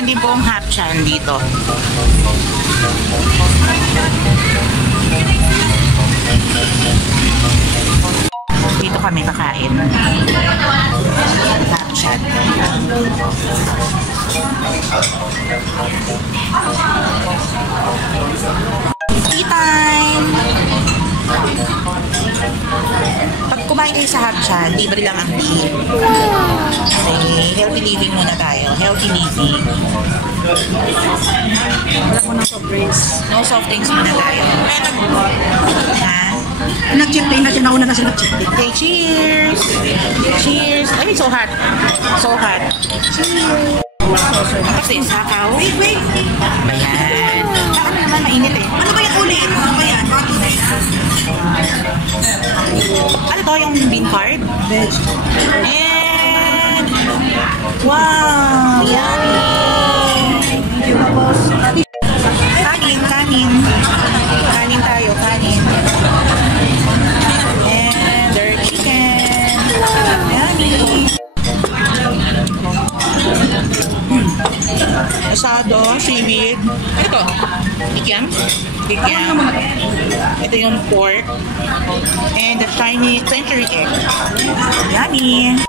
meron din pong hapchan dito. Dito kami kakain. Hapchan. Tea time! Pag kumain kayo sa hapchan, libre lang ang tea. Kasi healthy living muna tayo. Healthy living. Wala ko ng soft drinks. No soft drinks muna tayo. Ha? Nag-check-play na siya. Nauna na siya nag-check-play. Okay, cheers! Cheers! Ay, so hot. So hot. Cheers! Kasi sakaw. Wait. Ayan. Ano naman, mainit eh. Ano ba yung ulit? Ano ba yan? Bakit na yan? Ano to, yung bean card? Veg. And... Wow! Yummy! Thank you, boss. Kanin. Kanin tayo, kanin. And their chicken. Yummy! Asado, seaweed. Ano to? Kikiam? Kikiam. Ito yung pork. And the Chinese century egg. Yummy!